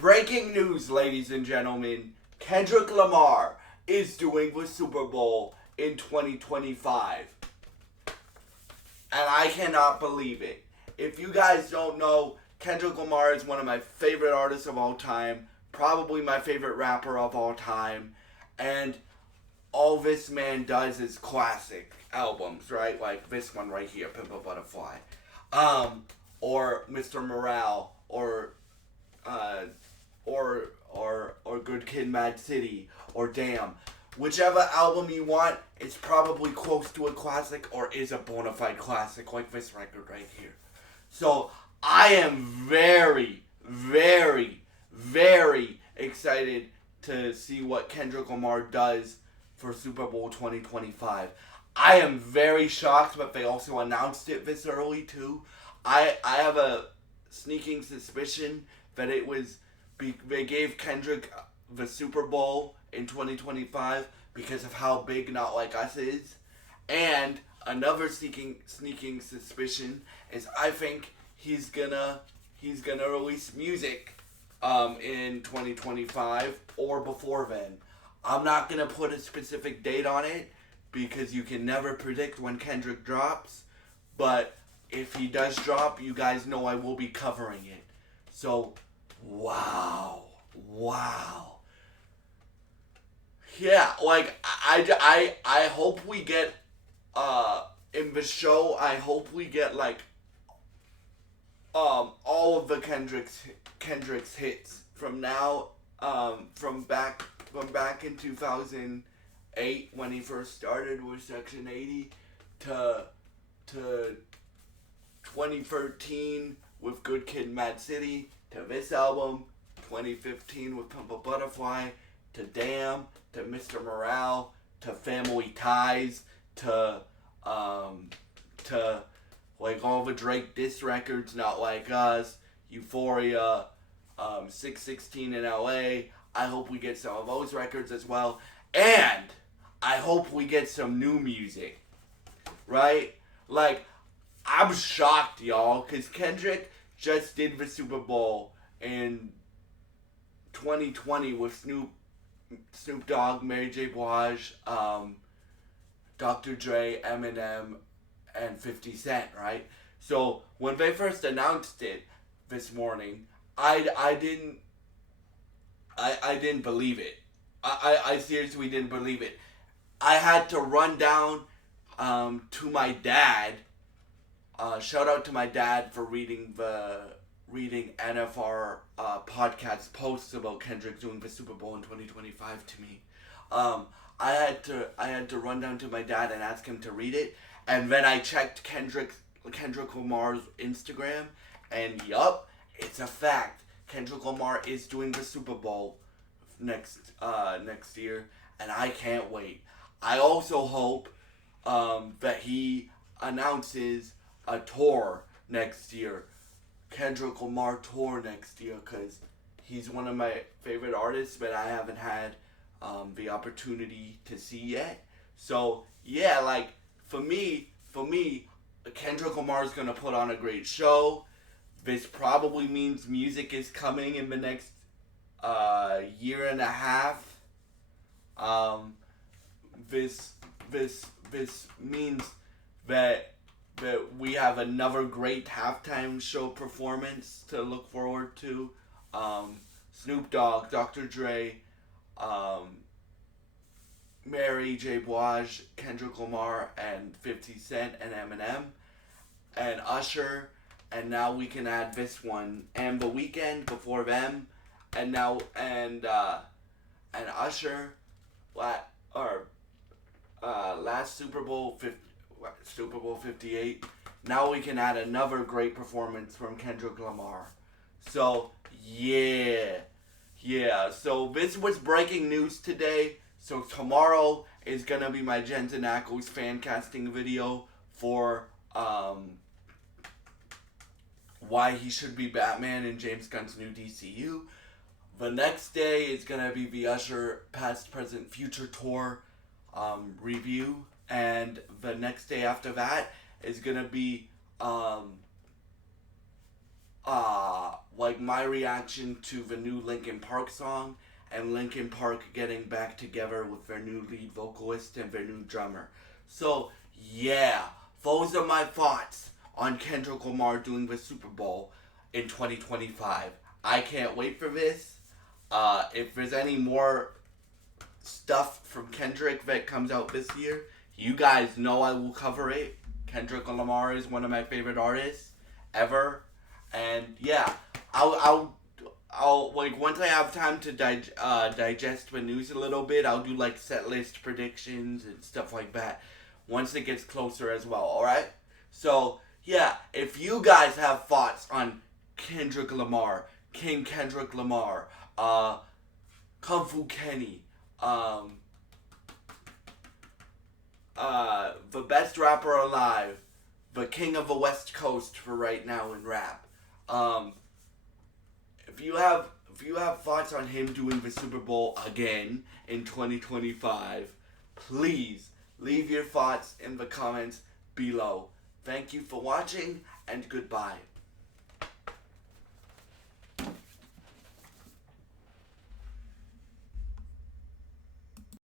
Breaking news, ladies and gentlemen. Kendrick Lamar is doing the Super Bowl in 2025. And I cannot believe it. If you guys don't know, Kendrick Lamar is one of my favorite artists of all time. Probably my favorite rapper of all time. And all this man does is classic albums, right? Like this one right here, Pimp a Butterfly. Or Mr. Morale, or Good Kid, Mad City, or Damn. Whichever album you want, it's probably close to a classic or is a bona fide classic, like this record right here. So I am very, very, very excited to see what Kendrick Lamar does for Super Bowl 2025. I am very shocked, but they also announced it this early too. I have a sneaking suspicion that they gave Kendrick the Super Bowl in 2025 because of how big Not Like Us is. And another sneaking suspicion is I think he's gonna release music in 2025 or before then. I'm not gonna put a specific date on it because you can never predict when Kendrick drops, but if he does drop, you guys know I will be covering it. So, wow. Yeah, like, I hope we get, in the show, I hope we get, like, all of the Kendrick's hits from now, from back in 2008 when he first started with Section 80 to 2013 with Good Kid, Mad City, to this album, 2015 with Pimp a Butterfly, to Damn, to Mr. Morale, to Family Ties, to like all the Drake diss records, Not Like Us, Euphoria, 616 in LA. I hope we get some of those records as well. And I hope we get some new music. Right? Like, I'm shocked, y'all, because Kendrick just did the Super Bowl in 2020 with Snoop Dogg, Mary J. Blige, Dr. Dre, Eminem, and 50 Cent, right? So when they first announced it this morning, I didn't believe it. I seriously didn't believe it. I had to run down to my dad. Shout out to my dad for reading NFR podcast posts about Kendrick doing the Super Bowl in 2025 to me. I had to run down to my dad and ask him to read it, and then I checked Kendrick Lamar's Instagram, and yup, it's a fact. Kendrick Lamar is doing the Super Bowl next year, and I can't wait. I also hope that he announces a tour next year. Kendrick Lamar tour next year, because he's one of my favorite artists that I haven't had the opportunity to see yet. So yeah, like for me, Kendrick Lamar is gonna put on a great show. This probably means music is coming in the next year and a half. This means that we have another great halftime show performance to look forward to. Snoop Dogg, Dr. Dre, Mary J. Blige, Kendrick Lamar, and 50 Cent and Eminem, and Usher, and now we can add this one, and The Weeknd before them, and now and Usher, last Super Bowl 58. Now we can add another great performance from Kendrick Lamar. So yeah. So this was breaking news today. So tomorrow is gonna be my Jensen Ackles fan casting video for why he should be Batman in James Gunn's new DCU. The next day is gonna be the Usher Past, Present, Future tour review, and the next day after that is gonna be like my reaction to the new Linkin Park song and Linkin Park getting back together with their new lead vocalist and their new drummer. So yeah, those are my thoughts on Kendrick Lamar doing the Super Bowl in 2025. I can't wait for this. If there's any more stuff from Kendrick that comes out this year, you guys know I will cover it. Kendrick Lamar is one of my favorite artists ever, and yeah, I'll like once I have time to digest the news a little bit, I'll do like set list predictions and stuff like that. Once it gets closer as well. All right. So yeah, if you guys have thoughts on Kendrick Lamar, King Kendrick Lamar, Kung Fu Kenny, the best rapper alive, the king of the West Coast for right now in rap. If you have thoughts on him doing the Super Bowl again in 2025, please leave your thoughts in the comments below. Thank you for watching and goodbye.